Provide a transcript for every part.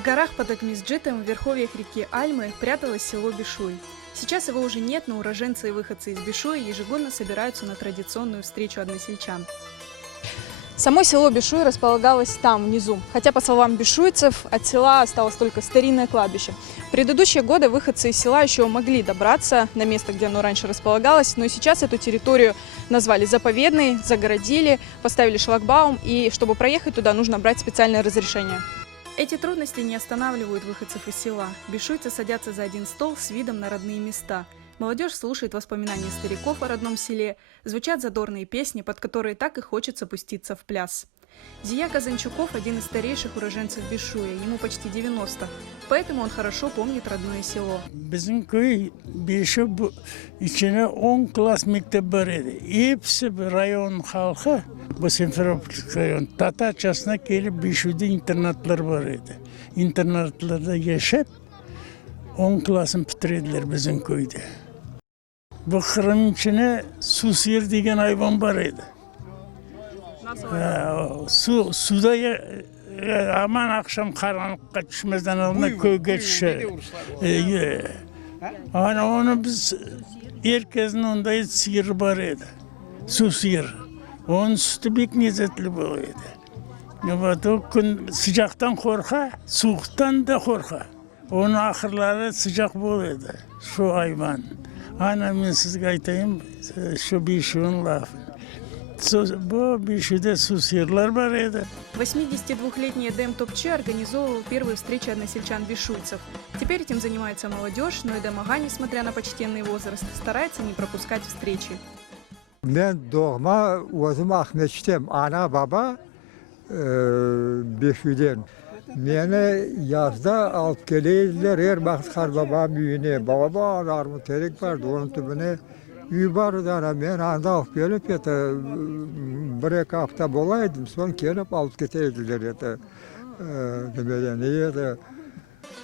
В горах под Акмисджитом в верховьях реки Альмы пряталось село Бишуй. Сейчас его уже нет, но уроженцы и выходцы из Бишуя ежегодно собираются на традиционную встречу односельчан. Само село Бишуй располагалось там, внизу. Хотя, по словам бишуйцев, от села осталось только старинное кладбище. В предыдущие годы выходцы из села еще могли добраться на место, где оно раньше располагалось, но сейчас эту территорию назвали заповедной, загородили, поставили шлагбаум, и чтобы проехать туда, нужно брать специальное разрешение. Эти трудности не останавливают выходцев из села. Бишуйцы садятся за один стол с видом на родные места. Молодежь слушает воспоминания стариков о родном селе, звучат задорные песни, под которые так и хочется пуститься в пляс. Зия Казанчуков – один из старейших уроженцев Бишуя, ему почти 90, поэтому он хорошо помнит родное село. Bizim köy Bişu içine 10 klas mektep var idi. Hepsi rayon halkı, bu Simferopol rayon Tatarçasına gelip Bişu'da internatlar var idi. İnternatlarda yaşayıp 10 klasını bitirdiler bizim köyde. Bu Kırım içine Susir degen hayvan var idi. Suda aman akşam karanlıkta düşmezden alına köyge düşer. Onu biz herkesin onda sihir var idi. Su sihir. Onun sütü pek lezzetli böyleydi. O gün sıcaktan korka, soğuktan da korka. Onun ahırları sıcak böyleydi. Şu hayvan. Ben size aytayım şu Bişu'nun lafı. Bu Bişu'da su sihirler var idi. 82-летний Эдем Топчи организовывал первые встречи односельчан бишуйцев. Теперь этим занимается молодежь, но Эдем Ага, несмотря на почтенный возраст, старается не пропускать встречи. Ben doğma özüm Ahmetçi'm, ana baba Bişu'den. Beni yazda alıp gelirler, her vakit kar babam büyüğüne. Baba armut terik vardı, onun tübüne üy vardı. Ben anda alıp gelip yata bir iki hafta bolaydım. Son gelip alıp getirdiler yata.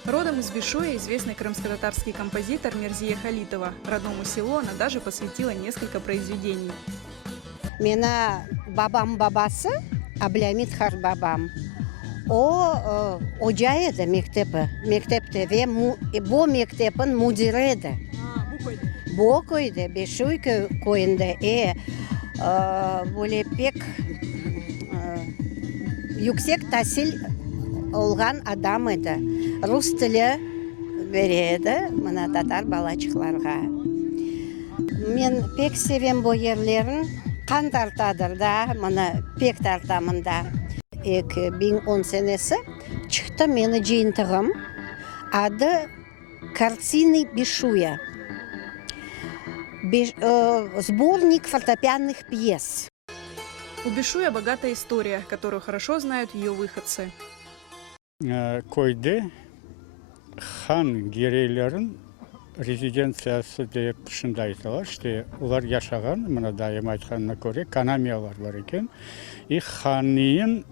Родом из Бишуя известный крымско-татарский композитор Мерзия Халитова. Родному селу она даже посвятила несколько произведений. Мена babam babası, Ablamit Har babam. O hocaydı mektepte ve bu mektepin müdürüydü. Bu köyde, Bişuy köyünde böyle pek yüksek tahsil olgan adam idi. Rus dili veredi mına tatar balacıklarga. Men pek sevem bu yerlerin. Kan tartadır da, mına pek tartamın da. 2010 senesi çıktı meni jintığım. Adı Картины Бишуя. Сборник фортепианных пьес. У Бишуя богатая история, которую хорошо знают ее выходцы. Köyde han gereylerin rezidensiyası deyip şunda aytalar. İşte ular yaşagan, mına dayım aytkanına göre kanamiyalar var eken. Haniyin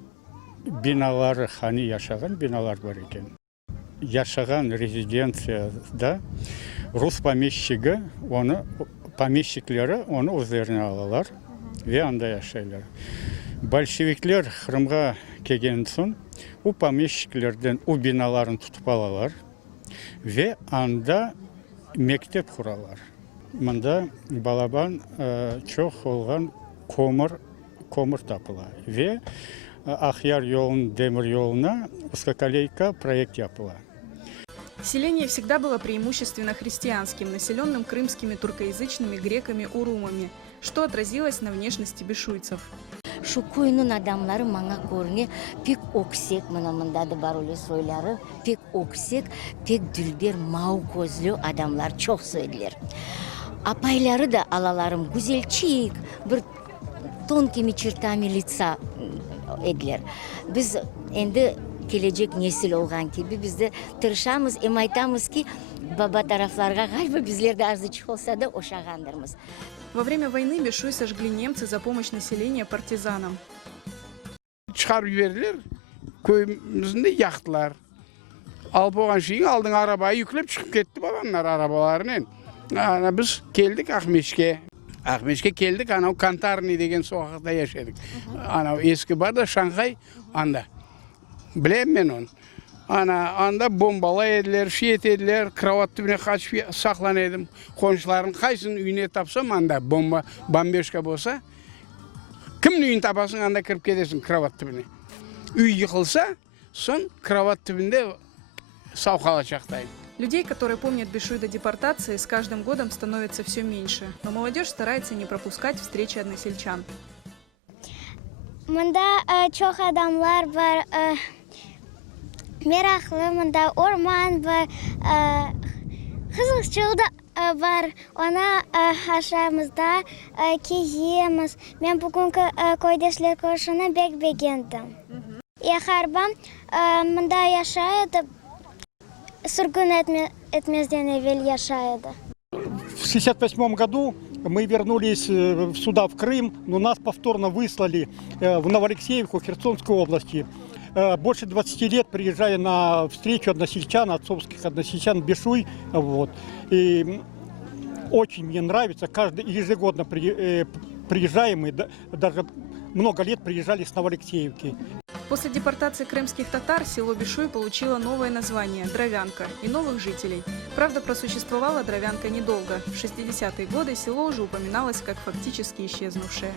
binaları, hani yaşagan binalar var eken. Yaşagan rezidensiyada Rus помещики onu üzerine alırlar ve anda yaşayırlar. Bolşevikler Kırım'a kelgen son o помещикlerden o binaların tutup alırlar ve anda mektep kurarlar. Mında balaban çok olgan komur tapılar ve Ahyar yolun, demir yoluna узкоколейка проект yapılar. Селение всегда было преимущественно христианским, населенным крымскими туркоязычными греками-урумами, что отразилось на внешности бишуйцев. Şu köyünün adamları bana görünüyor, pek oksek, mında da var öyle soyları, pek oksek, pek dülber, mau gözlü adamlar çok söylediler. Apayları da alalarım güzelçik, bir tonkimi çırtami лица ediler. Biz endi gelecek nesil olgan gibi biz de tırışamız, aytamız ki baba taraflarga galiba bizlerde azıcık olsa da oşağandırmız. Во время войны Бишуй сожгли немцы за помощь населения партизанам. Çıkarıp verdiler, köyümüzde yaktılar. Alıp olan şeyin aldın arabayı yüklep çıkıp gitti babamlar arabalarının. Biz geldik Akmeşke. Akmeşke geldik, o Kantarni degen sokakta yaşadık. Eski barda Şanghay anda. Bileyim ben onu. анда бомбалай еділер, шиет еділер, кроват түбіне қачып сақлан едім. Қоншыларын қайсын үйіне тапсам, анда бомбешка болса, кімнің үйін тапасың, анда кіріп кетесің кроват түбіне. Үй йықылса, сон кроват түбінде сауқала чақтайын. Людей, которые помнят Бишуй до депортации, с каждым годом становится все меньше. Но молодежь старается не пропускать встречи односельчан. Мында чоқ адамлар бар, мерақлы, мында орман бар, қызылшылда бар. Оны ашамызда кеземіз. Мен бүгінгі көйдешлер көшіні бек-бегендім. Яхарбам мында яшайды, сүргін этмезден евел яшайды. В 1968 году мы вернулись сюда, в Крым, но нас повторно выслали в Новоалексеевку, Херсонской области. Больше 20 лет приезжая на встречу односельчан, отцовских односельчан Бишуй. Вот. И очень мне нравится, ежегодно приезжаем, и даже много лет приезжали с Новоалексеевки. После депортации крымских татар село Бишуй получило новое название – Дровянка, и новых жителей. Правда, просуществовала Дровянка недолго. В 60-е годы село уже упоминалось как фактически исчезнувшее.